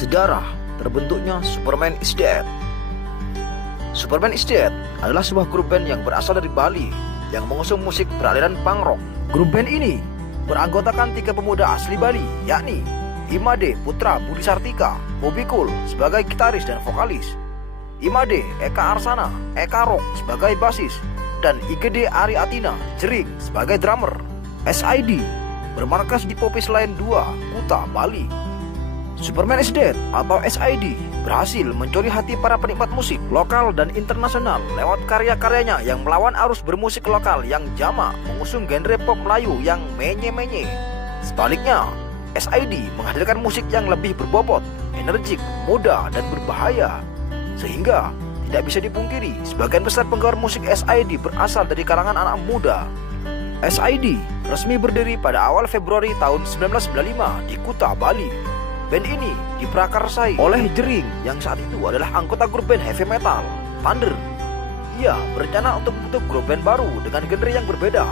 Sejarah terbentuknya Superman is Dead. Superman is Dead adalah sebuah grup band yang berasal dari Bali yang mengusung musik beraliran punk rock. Grup band ini beranggotakan 3 pemuda asli Bali, yakni Imade Putra Budi Sartika, Bobby Cool sebagai gitaris dan vokalis, Imade Eka Arsana, Eka Rock sebagai basis, dan Igede Ari Atina Jering sebagai drummer. SID bermarkas di Popis Lane 2, Kuta, Bali. Superman is Dead atau SID berhasil mencuri hati para penikmat musik lokal dan internasional lewat karya-karyanya yang melawan arus bermusik lokal yang jamak, mengusung genre pop Melayu yang menye-menye. Sebaliknya, SID menghadirkan musik yang lebih berbobot, energik, muda, dan berbahaya. Sehingga tidak bisa dipungkiri sebagian besar penggemar musik SID berasal dari kalangan anak muda. SID resmi berdiri pada awal Februari tahun 1995 di Kuta, Bali. Band ini diprakarsai oleh Jering yang saat itu adalah anggota grup band heavy metal Thunder. Ia berencana untuk membentuk grup band baru dengan genre yang berbeda.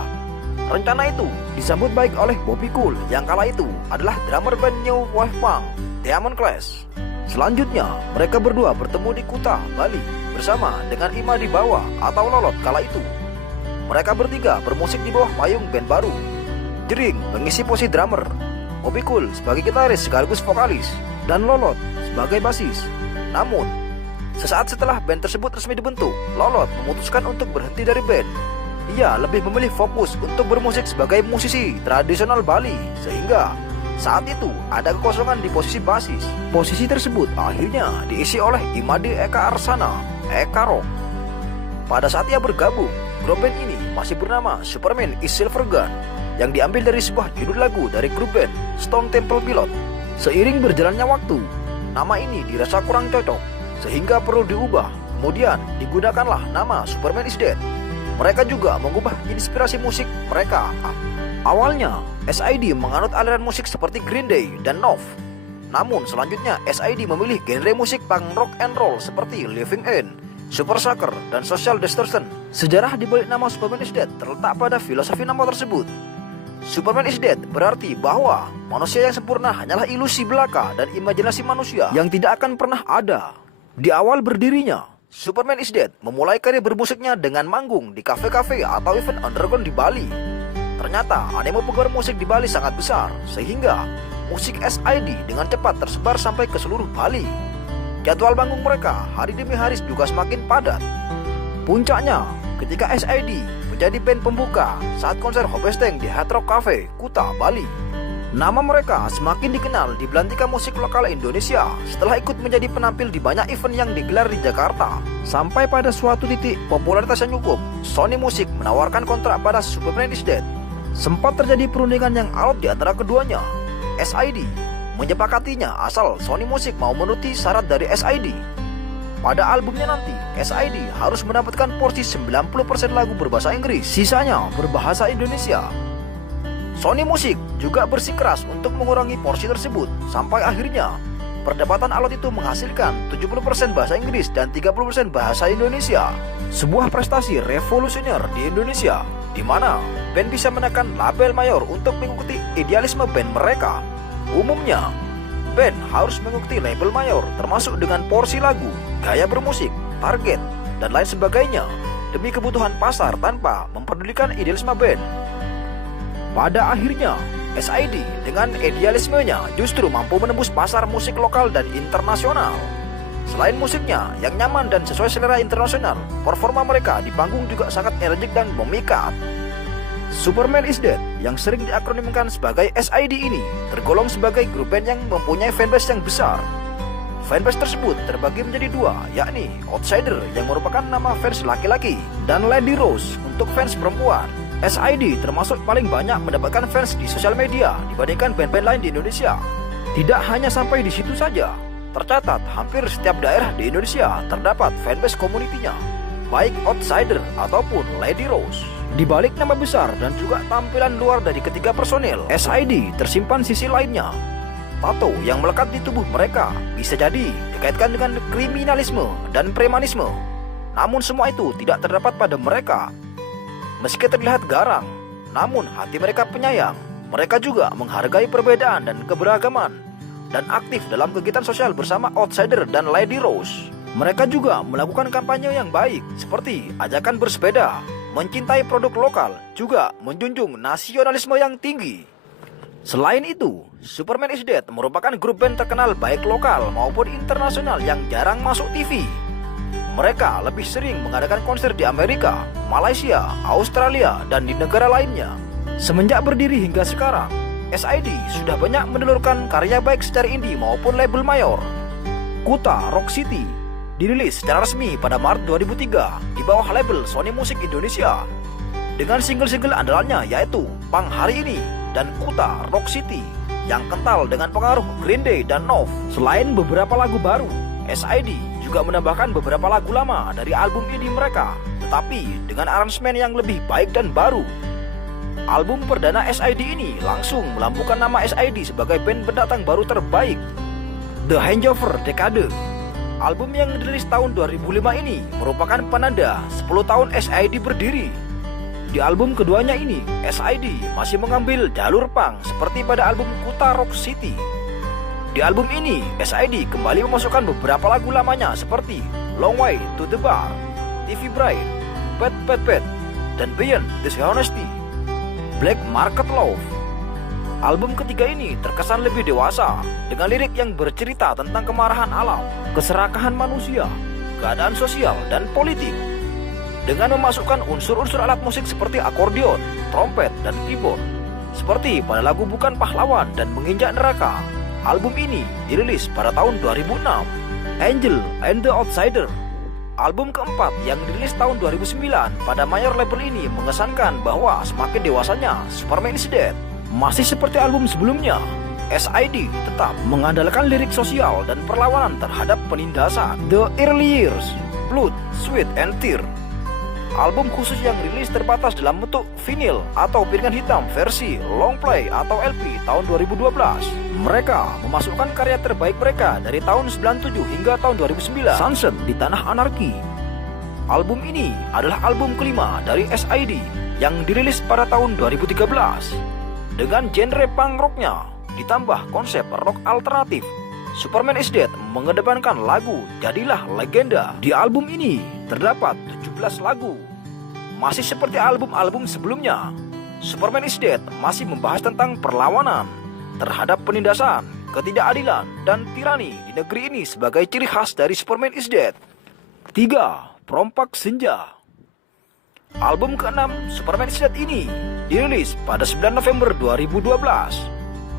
Rencana itu disambut baik oleh Bobby Cool yang kala itu adalah drummer band New Wave Punk Diamond Class. Selanjutnya mereka berdua bertemu di Kuta, Bali bersama dengan Imadi Bawa atau Lolot kala itu. Mereka bertiga bermusik di bawah payung band baru. Jering mengisi posisi drummer, Bobby Cool sebagai gitaris sekaligus vokalis, dan Lolot sebagai basis. Namun, sesaat setelah band tersebut resmi dibentuk, Lolot memutuskan untuk berhenti dari band. Ia lebih memilih fokus untuk bermusik sebagai musisi tradisional Bali, sehingga saat itu ada kekosongan di posisi basis. Posisi tersebut akhirnya diisi oleh Imade Eka Arsana, Eka Rock. Pada saat ia bergabung, grup band ini masih bernama Superman is Silver Gun, yang diambil dari sebuah judul lagu dari grup band Stone Temple Pilot. Seiring berjalannya waktu, nama ini dirasa kurang cocok sehingga perlu diubah. Kemudian digunakanlah nama Superman is Dead. Mereka juga mengubah inspirasi musik mereka. Awalnya SID menganut aliran musik seperti Green Day dan Nov. Namun selanjutnya SID memilih genre musik punk rock and roll seperti Living In, Super Sucker, dan Social Distortion. Sejarah dibalik nama Superman is Dead terletak pada filosofi nama tersebut. Superman is Dead berarti bahwa manusia yang sempurna hanyalah ilusi belaka dan imajinasi manusia yang tidak akan pernah ada. Di awal berdirinya, Superman is Dead memulai karir bermusiknya dengan manggung di kafe-kafe atau event underground di Bali. Ternyata animo penggemar musik di Bali sangat besar, sehingga musik SID dengan cepat tersebar sampai ke seluruh Bali. Jadwal manggung mereka hari demi hari juga semakin padat. Puncaknya ketika SID menjadi band pembuka saat konser Hobesteng di Hard Rock Cafe, Kuta, Bali. Nama mereka semakin dikenal di belantika musik lokal Indonesia setelah ikut menjadi penampil di banyak event yang digelar di Jakarta. Sampai pada suatu titik popularitasnya cukup, Sony Music menawarkan kontrak pada Superman is Dead. Sempat terjadi perundingan yang alot di antara keduanya. SID menyepakatinya asal Sony Music mau menuruti syarat dari SID. Pada albumnya nanti, SID harus mendapatkan porsi 90% lagu berbahasa Inggris, sisanya berbahasa Indonesia. Sony Music juga bersikeras untuk mengurangi porsi tersebut, sampai akhirnya perdebatan alot itu menghasilkan 70% bahasa Inggris dan 30% bahasa Indonesia. Sebuah prestasi revolusioner di Indonesia, di mana band bisa menekan label mayor untuk mengikuti idealisme band mereka. Umumnya, band harus mengikuti label mayor termasuk dengan porsi lagu, gaya bermusik, target, dan lain sebagainya demi kebutuhan pasar tanpa mempedulikan idealisme band. Pada akhirnya, SID dengan idealismenya justru mampu menembus pasar musik lokal dan internasional. Selain musiknya yang nyaman dan sesuai selera internasional, performa mereka di panggung juga sangat energik dan memikat. Superman is Dead yang sering diakronimkan sebagai SID ini tergolong sebagai grup band yang mempunyai fanbase yang besar. Fanbase tersebut terbagi menjadi dua, yakni Outsider yang merupakan nama fans laki-laki dan Lady Rose untuk fans perempuan. SID termasuk paling banyak mendapatkan fans di sosial media dibandingkan band-band lain di Indonesia. Tidak hanya sampai di situ saja, tercatat hampir setiap daerah di Indonesia terdapat fanbase komunitinya, baik Outsider ataupun Lady Rose. Di balik nama besar dan juga tampilan luar dari ketiga personil, SID tersimpan sisi lainnya. Tato yang melekat di tubuh mereka bisa jadi dikaitkan dengan kriminalisme dan premanisme. Namun semua itu tidak terdapat pada mereka. Meski terlihat garang, namun hati mereka penyayang. Mereka juga menghargai perbedaan dan keberagaman. dan aktif dalam kegiatan sosial bersama Outsider dan Lady Rose. Mereka juga melakukan kampanye yang baik seperti ajakan bersepeda, mencintai produk lokal, juga menjunjung nasionalisme yang tinggi. Selain itu, Superman is Dead merupakan grup band terkenal baik lokal maupun internasional yang jarang masuk TV. Mereka lebih sering mengadakan konser di Amerika, Malaysia, Australia, dan di negara lainnya. Semenjak berdiri hingga sekarang, SID sudah banyak menelurkan karya baik secara indie maupun label mayor. Kuta Rock City dirilis secara resmi pada Maret 2003 di bawah label Sony Music Indonesia dengan single-single andalannya yaitu Pang Hari Ini dan Kuta Rock City yang kental dengan pengaruh Green Day dan Nov. Selain beberapa lagu baru, SID juga menambahkan beberapa lagu lama dari album indie mereka, tetapi dengan aransemen yang lebih baik dan baru. Album perdana SID ini langsung melambungkan nama SID sebagai band pendatang baru terbaik. The Hangover Decade, album yang dirilis tahun 2005 ini merupakan penanda 10 tahun SID berdiri. Di album keduanya ini, SID masih mengambil jalur punk seperti pada album Kuta Rock City. Di album ini, SID kembali memasukkan beberapa lagu lamanya seperti Long Way to the Bar, TV Bride, Pet Pet Pet, dan Beyond Dishonesty, Black Market Love. Album ketiga ini terkesan lebih dewasa dengan lirik yang bercerita tentang kemarahan alam, keserakahan manusia, keadaan sosial, dan politik. Dengan memasukkan unsur-unsur alat musik seperti akordeon, trompet, dan keyboard, seperti pada lagu Bukan Pahlawan dan Menginjak Neraka. Album ini dirilis pada tahun 2006. Angel and the Outsider, album keempat yang dirilis tahun 2009 pada mayor label ini mengesankan bahwa semakin dewasanya Superman is Dead. Masih seperti album sebelumnya, SID tetap mengandalkan lirik sosial dan perlawanan terhadap penindasan. The Early Years, Blood, Sweat, and Tear, album khusus yang rilis terbatas dalam bentuk vinyl atau piringan hitam versi long play atau LP tahun 2012. Mereka memasukkan karya terbaik mereka dari tahun 97 hingga tahun 2009, Sunset di Tanah Anarki. Album ini adalah album kelima dari SID yang dirilis pada tahun 2013. Dengan genre punk rocknya ditambah konsep rock alternatif, Superman is Dead mengedepankan lagu Jadilah Legenda. Di album ini terdapat 17 lagu. Masih seperti album-album sebelumnya, Superman is Dead masih membahas tentang perlawanan terhadap penindasan, ketidakadilan, dan tirani di negeri ini sebagai ciri khas dari Superman is Dead. 3. Perompak Senja, album ke-6 Superman is Dead ini dirilis pada 9 November 2012,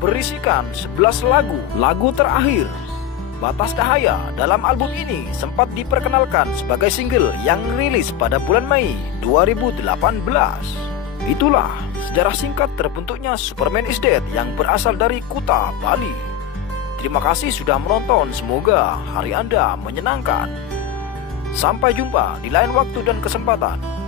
berisikan 11 lagu. Lagu terakhir, Batas Cahaya, dalam album ini sempat diperkenalkan sebagai single yang rilis pada bulan Mei 2018. Itulah sejarah singkat terbentuknya Superman is Dead yang berasal dari Kuta, Bali. Terima kasih sudah menonton, semoga hari Anda menyenangkan. Sampai jumpa di lain waktu dan kesempatan.